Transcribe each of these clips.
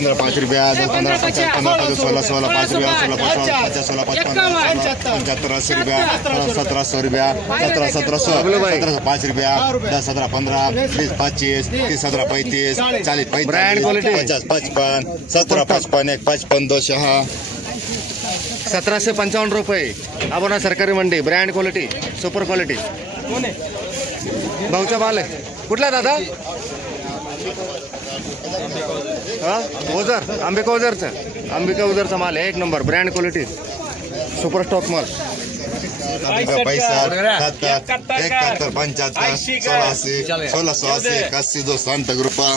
15 5 रुपया 10 15 50 15 16 16 5 रुपया 16 50 16 55 75 80 रुपया 1700 रुपया 17 1700 5 रुपया 10 17 15 20 25 30 17 35 40 45 50 55 17 55 1 55 2 6 1755 रुपये. आबोना सरकारी मंडी, ब्रँड क्वालिटी, सुपर क्वालिटी. भाऊचा माल आहे कुठला दादा? हा ओझर, अंबिका ओझरचा माल आहे. एक number brand quality, super stock माल. पैसा 71 75 86 1680 81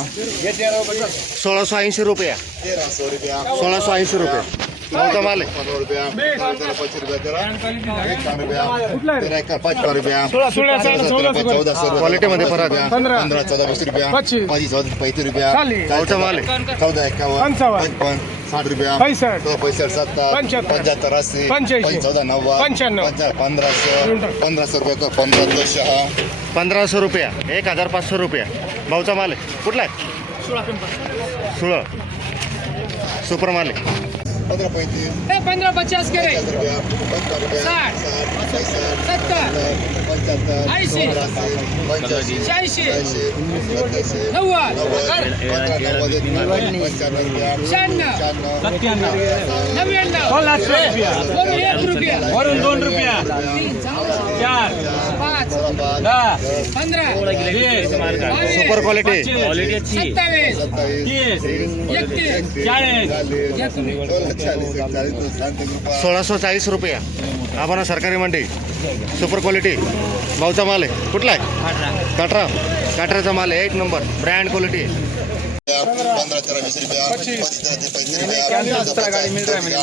260 रुपया 1680 रुपया 1300 रुपया 1680 रुपये. भाऊचा माल आहे. 15 रुपया 25 रुपया 13 रुपया 55 रुपया 1400 क्वालिटी मध्ये फरक. 15 14 20 रुपया 25 35 रुपया भाऊचा माल आहे. 14 51 55 60 रुपया 65 70 75 80 14 90 1500 रुपया 15 2 1500 रुपया 1500 रुपया. भाऊचा माल आहे कुठला आहे? सुळ सुपर माल आहे. 15 35 15 50 के रे 50 रुपया 60 70 75 80 85 86 90 99 रुपया वरून 2 रुपया 4 5 10 15 सुपर क्वालिटी. 27 1640 रुपया. आम्हाला सरकारी मंडी, सुपर क्वालिटी. भाऊचा माल आहे कुठला आहे? काटराचा माल आहे. एक नंबर ब्रँड क्वालिटी. 15 20 रुपया 25 35 रुपया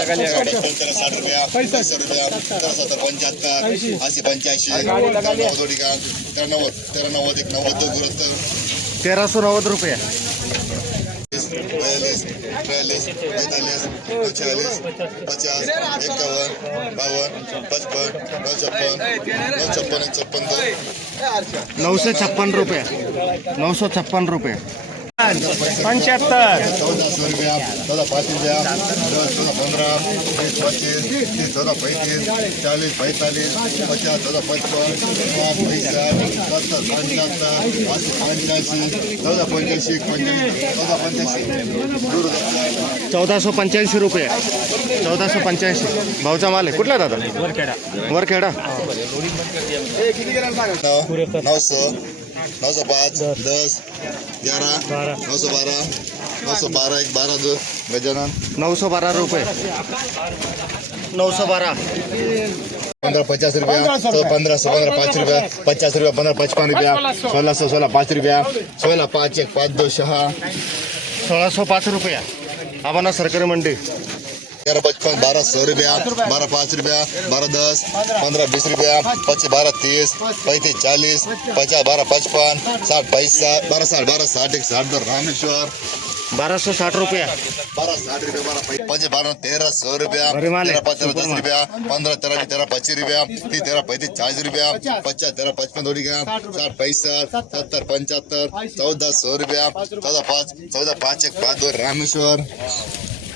60 रुपया 50 रुपया 70 75 80 85 1390 रुपया 42 43 45 46 50 51 52 55 956 रुपया 956 रुपये. 75 1400 रुपया 5 रुपया 15 25 14 35 40 45 50 55 1485 रुपये 1485. भाऊचा माल आहे कुठला दादा? वरखेडा. 900 905 10 11 912 912 1 12 2 गजानन 912 रुपये 912. 15 50 रुपया 15 15 5 रुपया 50 रुपया 15 55 रुपया 1600 5 रुपया 16 5 1 5 2 6 1605 रुपया. आम्हाला सरकारी मंडी. 11 55 12 100 रुपया 12 5 रुपया 12 10 15 20 रुपया 25 12 30 35 40 50 12 55 60 पैसा 12 60 1 60 रामेश्वर 1260 रुपया 12 60 रुपया 12 12 1300 रुपया अरे माले, 13 10 रुपया 15 13 13 25 रुपया 30 13 35 40 रुपया 50 13 55 थोड़ी का 60 पैसा 70 75 1400 रुपया 14 5 14 5 1 5 2 रामेश्वर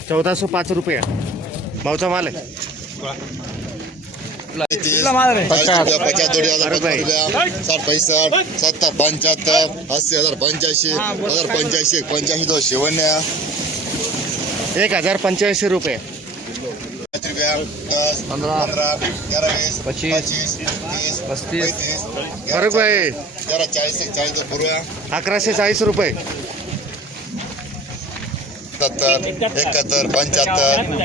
1405 रुपया. भाऊचा माल आहे. 50 जोड़ी 60 पैसा 70 75 80 85 85 85 2 शिवन्या 1085 रुपये 5 रुपया 10 15 11 20 25 30 35 फरक आहे. 40 40 2 पूर्वा 1140 रुपये 70 71 75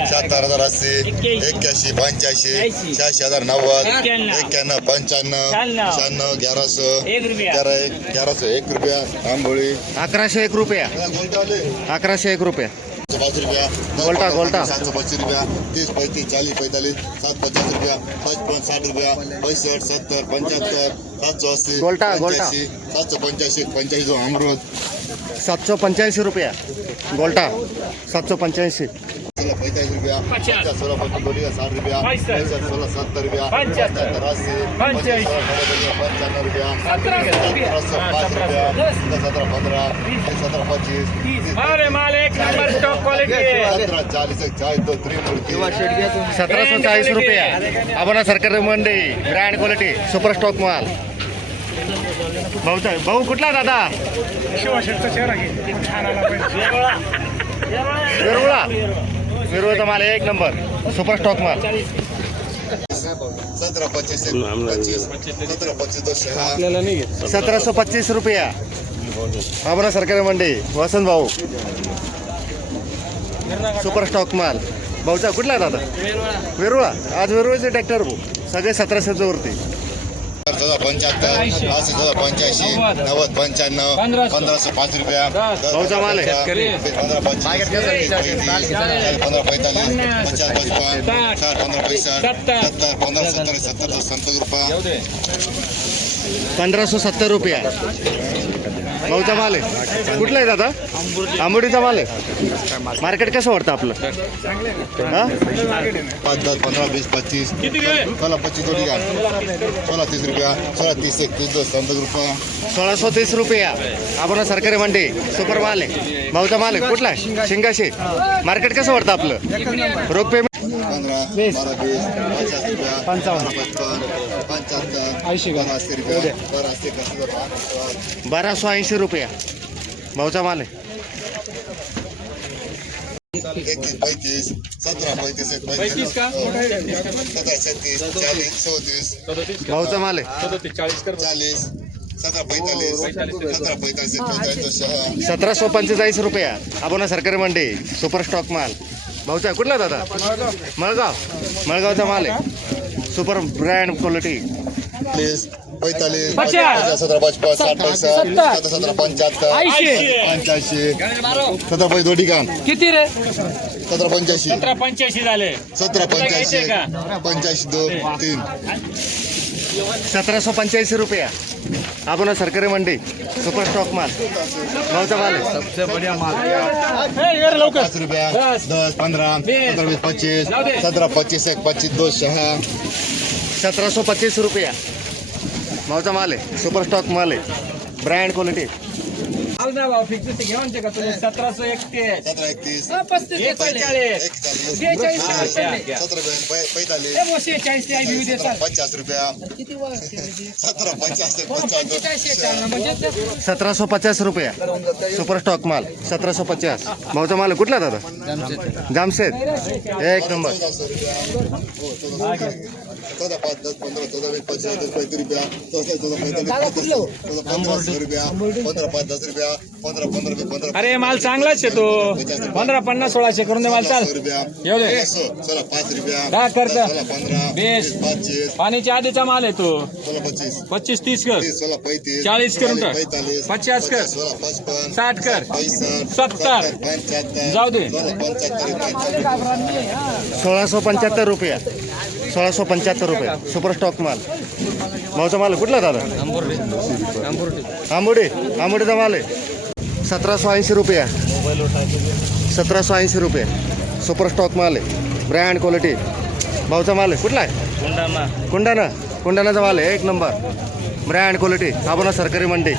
70 80 81 85 86 90 91 95 96 1100 1101 रुपया आंबोळी 1101 रुपया 1101 रुपया. 5 रुपया गोल्टा 725 रुपया 30 35 40 45 750 रुपया 55 60 रुपया 65 70 75 780 गोल्टा 785 85 अमृत 785 रुपया. गोल्टा 785. 45 रुपया 50, 16 55 60 रुपया 65, 16 70 रुपया 75, 80 85, 55 रुपया 17 रुपया 5 रुपया 17 15 17 25 अरे माल एक नंबर टॉप क्वालिटी 17 40 40 2 3 मूर्ती 1740 रुपया आपण सरकारी मंडी ब्रँड क्वालिटी सुपर स्टॉक माल भाऊ कुठला दादा विरुळचा माल एक नंबर सुपर स्टॉक माल 17 25 25 17 25 200 1725 रुपया आपण सरकारी मंडी वसंत भाऊ सुपर स्टॉक माल भाऊचा कुठला आहे दादा वेरुळा आज वेरुळाचे ट्रॅक्टर भाऊ सगळे 1700 वरती 75 80 85 90 95 1505 रुपया भाऊचा माल आहे 15 25 15 45 50 55 15 पैसा 70 15 70 70 70 रुपया 1570 रुपया भाऊचा माल आहे कुठला आहे दादा आंबोडीचा माल आहे मार्केट कसं वाटतं आपलं हा 5 10 15 20 25 16 25 जोडी घ्या 16 30 रुपया 16 30 31 70 रुपया 1630 रुपया आपण सरकारी मंडी सुपर माल आहे भाऊचा माल आहे कुठला आहे शिंगाशी मार्केट कसं वाटतं आपलं रोख पेमेंट 15 12 20 50 रुपया 55 75 80 रुपया 1280 रुपया भाऊचा माल आहे 31 35 17 35 35 का 17 37 40 34 भाऊचा माल आहे 40 17 45 17 45 1745 रुपया आपण सरकारी मंडी सुपर स्टॉक माल भाऊचा कुठला दादा मळगावचा माल आहे सुपर ब्रँड क्वालिटी 45 17 50, 55 60 पैसा 17 75 85 17 पैसे दोडी का किती रे 17 85 1785 झाले 17 85 85 2 3 1785 रुपया आपण सरकारी मंडी सुपर स्टॉक माल भाऊचा माल आहे 5 रुपया 10 15 15 20 25 17 25 25 200 1725 रुपया भाऊचा माल आहे सुपर स्टॉक माल आहे ब्रँड क्वालिटी 1731 17 31 35 50 रुपया 17 50 1750 रुपया सुपर स्टॉक माल 1750 भाऊचा माल आहे कुठला दादा जामशेद एक नंबर 14 5 10 15 14 20 25 रुपया 15 रुपया 15 5 10 रुपया 15 15 15 अरे माल चांगलाच आहे तो 15 50 1600 करून दे माल चाल रुपया येऊ दे 16 5 रुपया काय करता 16 15 20 25 पाण्याच्या आधीचा माल आहे तो 16 25 25 30 कर 16 35 40 करून टाक 45 50 कर 16 55 60 कर 70 70 जाऊ दे 1675 रुपया 1675 रुपये सुपर स्टॉक माल भाऊचा माल आहे कुठला दादा आंबोडीचा माल आहे 1780 रुपया 1780 रुपये सुपर स्टॉक माल आहे ब्रँड क्वालिटी भाऊचा माल आहे कुठला आहे कुंडाणाचा माल आहे एक नंबर ब्रँड क्वालिटी आपण सरकारी मंडी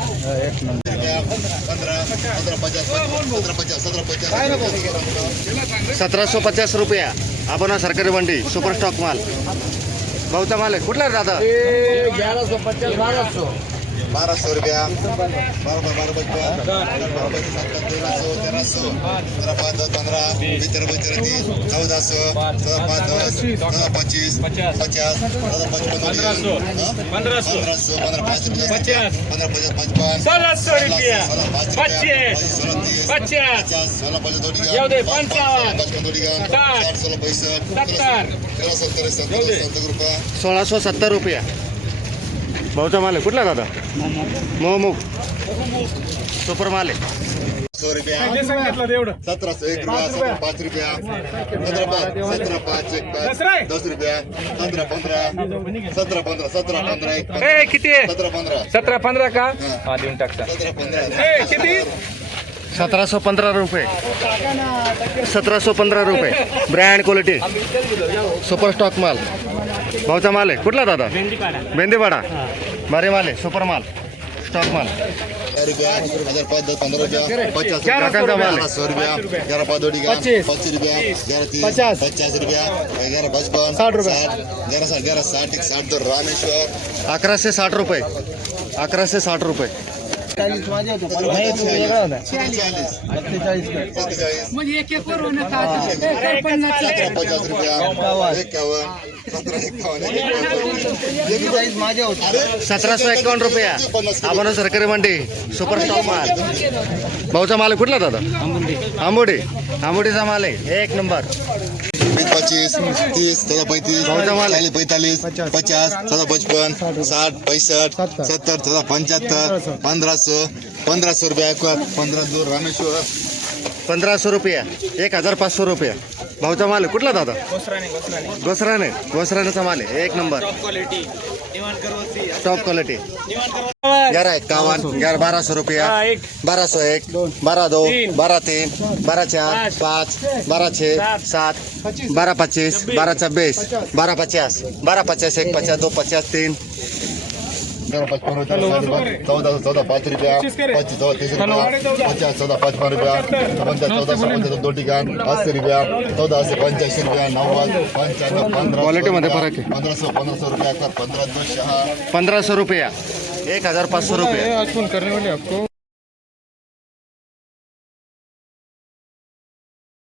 1750 रुपया आपण सरकारी मंडी सुपर स्टॉक माल भाऊचा माल आहे कुठला आहे दादा 1200 रुपया 12 1670 रुपया भाऊचा माल आहे कुठला दादा मोहमुख सुपर माल आहे 100 रुपया 1700 1 रुपया 5 रुपया 17 5 10 रुपया 15 17 15 किती आहे 17 15 17 15 का हा देऊन टाकता 17 15 किती 1715 रुपये 1715 रुपये ब्रँड क्वालिटी सुपर स्टॉक माल भाऊचा माल आहे कुठला दादा बेंदीपाडा भारी माल आहे सुपर माल स्टॉक माल रुपया 15 रुपया 50 काकांचा माल आहे 100 रुपया 11 5 25 रुपया 11 30 50 रुपया 11 55 60 रुपया. 11 60 60 तो रामेश्वर 1160 रुपये 1160 रुपये 40 म्हणजे एक वर होणं का? 50 50 रुपया 51 1751 रुपया आपण सरकारी मंडी सुपर स्टॉक माल भाऊचा माल आहे कुठला दादा आंबोडीचा माल आहे एक नंबर 25 30 35 भाऊचा माल आहे 45 50 55 60 65 70 75 1500 रुपया 15 दूर रामेश्वर 1500 रुपया 1500 रुपया भाऊचा माल आहे कुठला दादा गोसरानेचा माल आहे एक नंबर टॉप क्वालिटी 1151 1200 रुपया 1201 12 12 13 12 4 5 12 6 7 12 25 12 26 12 50 12 50 1 50 2 50 3 14 5 रुपया 25 30 रुपया 50 14 55 रुपया 50 14 2 ठिकाण 80 रुपया 14 85 रुपया 90 95 15 क्वालिटी मध्ये फरक आहे 1500 रुपया 15 2 6 1500 रुपया 1500 रुपये